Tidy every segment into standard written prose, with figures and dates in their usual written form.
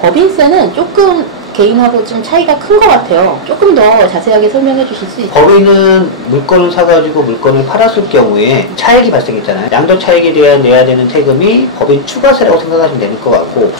법인세는 조금 개인하고 좀 차이가 큰 것 같아요. 조금 더 자세하게 설명해 주실 수 있어요? 법인은 물건을 사가지고 물건을 팔았을 경우에 차익이 발생했잖아요. 양도 차익에 대한 내야 되는 세금이 법인 추가세라고 생각하시면 될 것 같고,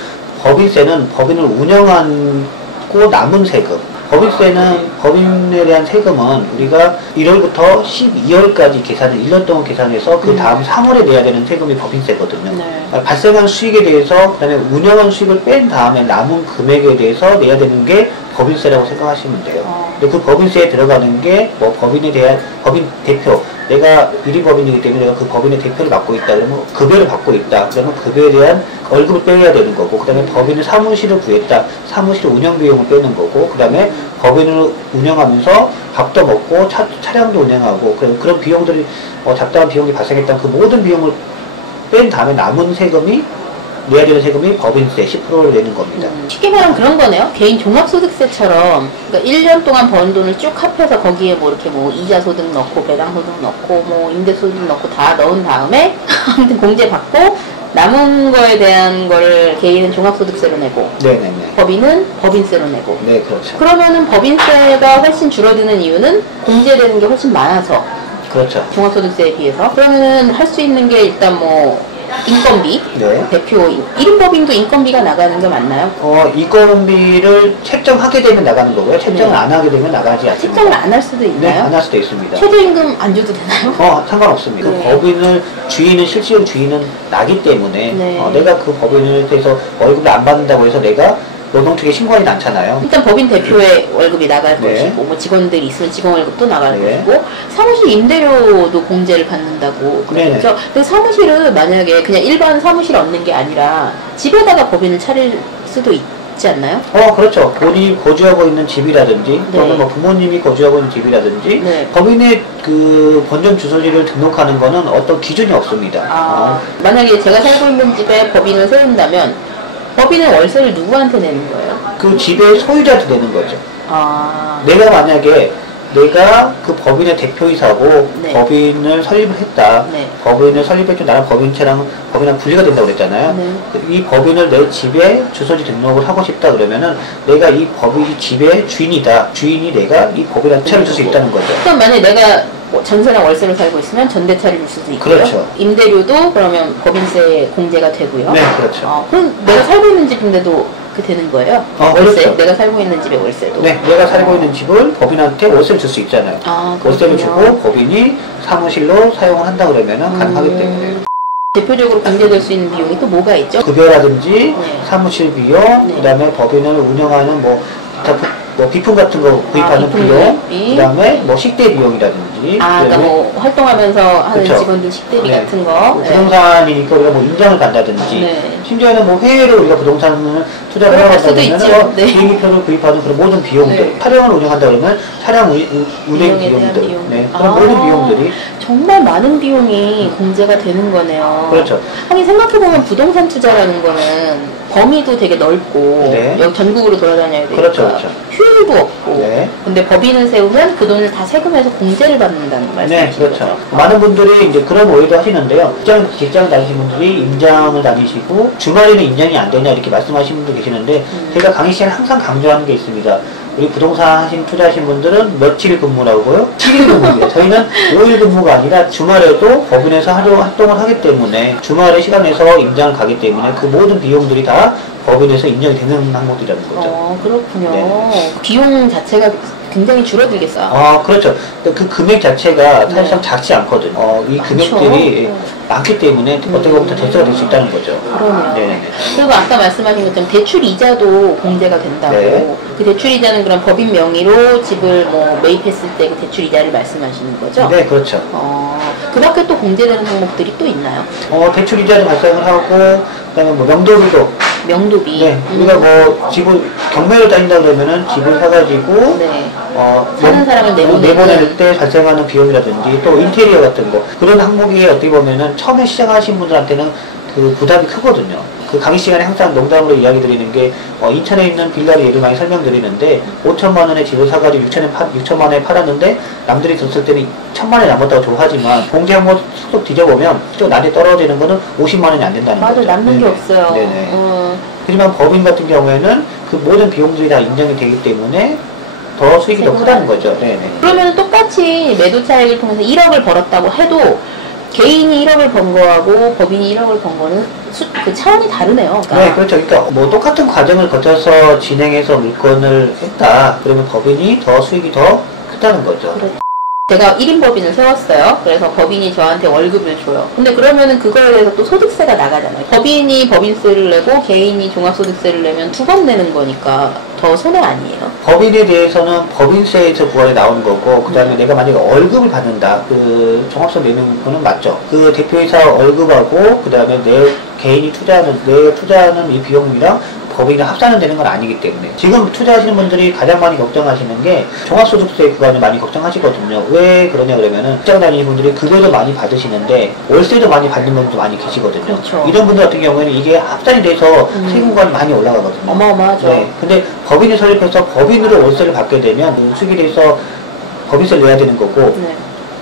법인세는 법인을 운영하고 남은 세금. 법인세는 법인에 대한 세금은 우리가 1월부터 12월까지 계산을 1년 동안 계산해서 그 다음 3월에 내야 되는 세금이 법인세거든요. 네. 발생한 수익에 대해서 그다음에 운영한 수익을 뺀 다음에 남은 금액에 대해서 내야 되는 게 법인세라고 생각하시면 돼요. 근데 그 법인세에 들어가는 게 뭐 법인에 대한 법인 대표, 내가 1인 법인이기 때문에 내가 그 법인의 대표를 맡고 있다 그러면 급여를 받고 있다 그러면 급여에 대한 월급을 빼야 되는 거고, 그 다음에 법인의 사무실을 구했다, 사무실 운영 비용을 빼는 거고, 그 다음에 법인을 운영하면서 밥도 먹고 차량도 운영하고 그런 비용들이 잡다한 비용이 발생했다면 그 모든 비용을 뺀 다음에 남은 세금이 내야 되는 세금이 법인세 10%를 내는 겁니다. 쉽게 말하면 그런 거네요. 개인 종합소득세처럼, 그러니까 1년 동안 번 돈을 쭉 합해서 거기에 뭐 이렇게 뭐 이자 소득 넣고 배당 소득 넣고 뭐 임대 소득 넣고 다 넣은 다음에 아무튼 공제 받고 남은 거에 대한 거를 개인은 종합소득세로 내고, 네네네. 법인은 법인세로 내고. 네, 그렇죠. 그러면은 법인세가 훨씬 줄어드는 이유는 공제되는 게 훨씬 많아서. 그렇죠. 종합소득세에 비해서. 그러면은 할 수 있는 게 일단 뭐 인건비, 네. 대표 1인법인도 인건비가 나가는 게 맞나요? 인건비를 책정하게 되면 나가는 거고요. 책정을 안 하게 되면 나가지 않습니다. 책정을 안 할 수도 있나요? 네, 안 할 수도 있습니다. 최저임금 안 줘도 되나요? 상관없습니다. 네. 그 법인을 주인은 실질적 주인은 나기 때문에 네. 내가 그 법인을 대해서 월급을 안 받는다고 해서 내가 노동청에 신고하지는 않잖아요. 일단 법인 대표의 월급이 나갈 네. 것이고, 뭐 직원들이 있으면 직원 월급도 나갈 네. 것이고, 사무실 임대료도 공제를 받는다고 그러죠. 근데 사무실은 만약에 그냥 일반 사무실 얻는 게 아니라 집에다가 법인을 차릴 수도 있지 않나요? 그렇죠. 본인이 거주하고 있는 집이라든지 또는 네. 뭐 부모님이 거주하고 있는 집이라든지 네. 법인의 그 본점 주소지를 등록하는 거는 어떤 기준이 없습니다. 만약에 제가 살고 있는 집에 법인을 세운다면 법인은 월세를 누구한테 내는 거예요? 그 집의 소유자한테 내는 거죠. 내가 만약에 내가 그 법인의 대표이사고 네. 법인을 설립을 했다. 네. 법인을 설립했죠. 나랑 법인이랑 분리가 된다고 그랬잖아요. 네. 이 법인을 내 집에 주소지 등록을 하고 싶다 그러면은 내가 이 집의 주인이다. 주인이 내가 이 법인한테 차를 줄 수 있다는 거죠. 그럼 만약에 내가 전세랑 월세로 살고 있으면 전대차를 줄 수도 있고요. 그렇죠. 임대료도 그러면 법인세 공제가 되고요. 네, 그렇죠. 그럼 내가 살고 있는 집인데도 되는 거예요? 월세? 그렇죠. 내가 살고 있는 집의 월세도? 네, 내가 살고 있는 집을 법인한테 월세를 줄 수 있잖아요. 월세를 주고 법인이 사무실로 사용을 한다 그러면은 가능하기 때문에. 대표적으로 공제될 수 있는 비용이 또 뭐가 있죠? 급여라든지 네. 사무실 비용, 그 다음에 법인을 운영하는 뭐 비품 같은 거 구입하는 비용, 그 다음에 뭐 식대 비용이라든지. 그러니까 뭐 활동하면서 하는 그쵸. 직원들 식대비 네. 같은 거. 부동산이니까 우리가 뭐 임장을 간다든지. 네. 심지어는 뭐 해외로 우리가 부동산을 투자를 들어갈 수도 하려고 있죠. 하면 네. 비행기표를 구입하는 그런 모든 비용들, 네. 차량을 운영한다 그러면 차량 운행 비용에 대한 비용들, 비용. 네, 그런 모든 비용들이. 정말 많은 비용이 공제가 되는 거네요. 그렇죠. 하긴 생각해보면 부동산 투자라는 거는 범위도 되게 넓고, 네. 여기 전국으로 돌아다녀야 되니까 그렇죠, 그렇죠. 휴일도 없고. 네. 근데 법인을 세우면 그 돈을 다 세금에서 공제를 받는다는 말씀이시죠? 네, 그렇죠. 많은 분들이 이제 그런 오해도 하시는데요. 직장 다니시는 분들이 임장을 다니시고 주말에는 임장이 안 되냐 이렇게 말씀하시는 분도 계시는데 제가 강의 시간에 항상 강조하는 게 있습니다. 우리 부동산 투자하신 분들은 며칠 근무라고요? 7일 근무입니다. 저희는 5일 근무가 아니라 주말에도 법인에서 활동을 하기 때문에 주말에 시간에서 임장을 가기 때문에 그 모든 비용들이 다 법인에서 인정이 되는 항목이라는 거죠. 그렇군요. 네. 비용 자체가 굉장히 줄어들겠어요. 그렇죠. 그 금액 자체가 사실상 작지 않거든요. 이 금액들이 많기 때문에 어떻게 보면 더 대처가 될 수 있다는 거죠. 그러네요. 네. 그리고 아까 말씀하신 것처럼 대출 이자도 공제가 된다고. 네. 그 대출 이자는 그럼 법인 명의로 집을 뭐 매입했을 때 그 대출 이자를 말씀하시는 거죠? 네, 그렇죠. 그 밖에 또 공제되는 항목들이 또 있나요? 대출 이자도 발생을 하고, 그다음에 뭐 명도비도. 명도비. 네. 우리가 뭐 집을 경매를 다닌다 그러면은 집을 사가지고 네. 사는 사람을 내보낼 때 발생하는 비용이라든지 또 인테리어 같은 거 그런 항목이 어떻게 보면은 처음에 시작하신 분들한테는 그 부담이 크거든요. 그 강의 시간에 항상 농담으로 이야기 드리는 게 인천에 있는 빌라를 예를 많이 설명드리는데 5천만 원에 집을 사가지고 6천만 원에 팔았는데 남들이 들었을 때는 1,000만 원이 남았다고 좋아하지만 공개 한번 쏙 뒤져보면 또 나한테 떨어지는 거는 50만 원이 안 된다는 거죠. 맞아, 남는 게 없어요. 네네. 하지만 법인 같은 경우에는 그 모든 비용들이 다 인정이 되기 때문에 더 수익이 더 크다는 거죠. 네네. 그러면 똑같이 매도 차익을 통해서 1억을 벌었다고 해도 개인이 1억을 번 거하고 법인이 1억을 번 거는 그 차원이 다르네요. 그러니까. 네, 그렇죠. 그러니까 뭐 똑같은 과정을 거쳐서 진행해서 물건을 했다. 그러면 법인이 더 수익이 더 크다는 거죠. 그렇죠. 제가 1인 법인을 세웠어요. 그래서 법인이 저한테 월급을 줘요. 근데 그러면은 그거에 대해서 또 소득세가 나가잖아요. 법인이 법인세를 내고 개인이 종합소득세를 내면 두 번 내는 거니까 더 손해 아니에요? 법인에 대해서는 법인세에서 부과에 나오는 거고, 그 다음에 내가 만약에 월급을 받는다. 그 종합세 내는 거는 맞죠. 그 대표이사 월급하고, 그 다음에 내 개인이 내가 투자하는 이 비용이랑 법인이랑 합산은 되는 건 아니기 때문에 지금 투자하시는 분들이 가장 많이 걱정하시는 게 종합소득세 구간을 많이 걱정하시거든요. 왜 그러냐 그러면은 직장 다니는 분들이 급여도 많이 받으시는데 월세도 많이 받는 분들도 많이 계시거든요. 그렇죠. 이런 분들 같은 경우에는 이게 합산이 돼서 세금 구간이 많이 올라가거든요. 어마어마하죠. 네. 근데 법인이 설립해서 법인으로 월세를 받게 되면 수익에 대해서 법인세를 내야 되는 거고, 네.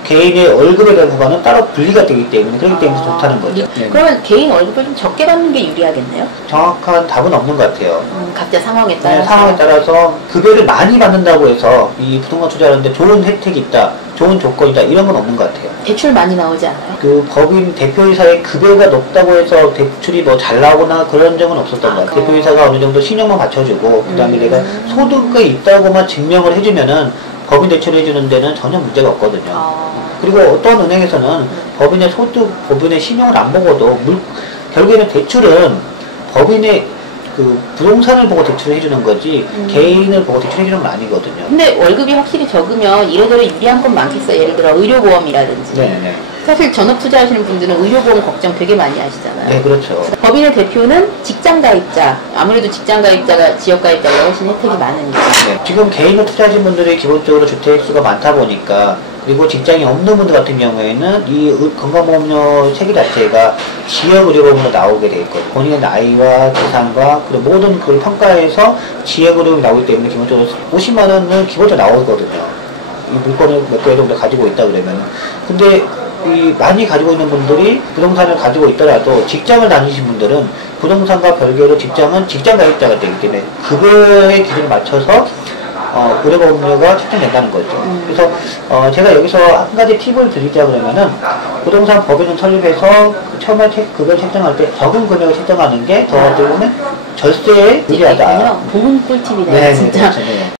개인의 월급에 대한 부분은 따로 분리가 되기 때문에 그렇기 때문에 좋다는 거죠. 네. 그러면 개인 월급을 좀 적게 받는 게 유리하겠네요? 정확한 답은 없는 것 같아요. 각자 상황에 따라서. 네, 상황에 따라서 급여를 많이 받는다고 해서 이 부동산 투자하는데 좋은 혜택이 있다, 좋은 조건이다, 이런 건 없는 것 같아요. 대출 많이 나오지 않아요? 그 법인 대표이사의 급여가 높다고 해서 대출이 뭐 잘 나오거나 그런 적은 없었던 것 같아요. 대표이사가 어느 정도 신용만 받쳐주고, 그 다음에 내가 소득이 있다고만 증명을 해주면은 법인 대출을 해주는 데는 전혀 문제가 없거든요. 그리고 어떤 은행에서는 법인의 소득, 법인의 신용을 안 보고도 결국에는 대출은 법인의 그 부동산을 보고 대출을 해주는 거지 개인을 보고 대출해 주는 건 아니거든요. 근데 월급이 확실히 적으면 이래저래 유리한 건 많겠어요. 예를 들어 의료보험이라든지. 네네. 사실 전업 투자하시는 분들은 의료보험 걱정 되게 많이 하시잖아요. 네, 그렇죠. 법인의 대표는 직장가입자, 아무래도 직장가입자가 지역가입자보다 훨씬 혜택이 많은 거죠. 네. 지금 개인으로 투자하신 분들이 기본적으로 주택수가 많다 보니까, 그리고 직장이 없는 분들 같은 경우에는 이 건강보험료 체계 자체가 지역의료보험으로 나오게 돼 있거든요. 본인의 나이와 재산과 그리고 모든 걸 평가해서 지역의료보험이 나오기 때문에 기본적으로 50만 원은 기본적으로 나오거든요. 이 물건을 몇 개 정도 가지고 있다 그러면. 근데 이 많이 가지고 있는 분들이 부동산을 가지고 있더라도 직장을 다니신 분들은 부동산과 별개로 직장은 직장가입자가 되기 때문에 급여의 기준을 맞춰서 의료보험료가 책정된다는 거죠. 그래서 제가 여기서 한 가지 팁을 드리자 그러면은 부동산 법인을 설립해서 처음에 급여를 책정할 때 적은 금액을 책정하는 게 더 어떻게 보면 절세에 유리하다. 좋은 꿀팁이네요. 네, 진짜. 그렇죠. 네.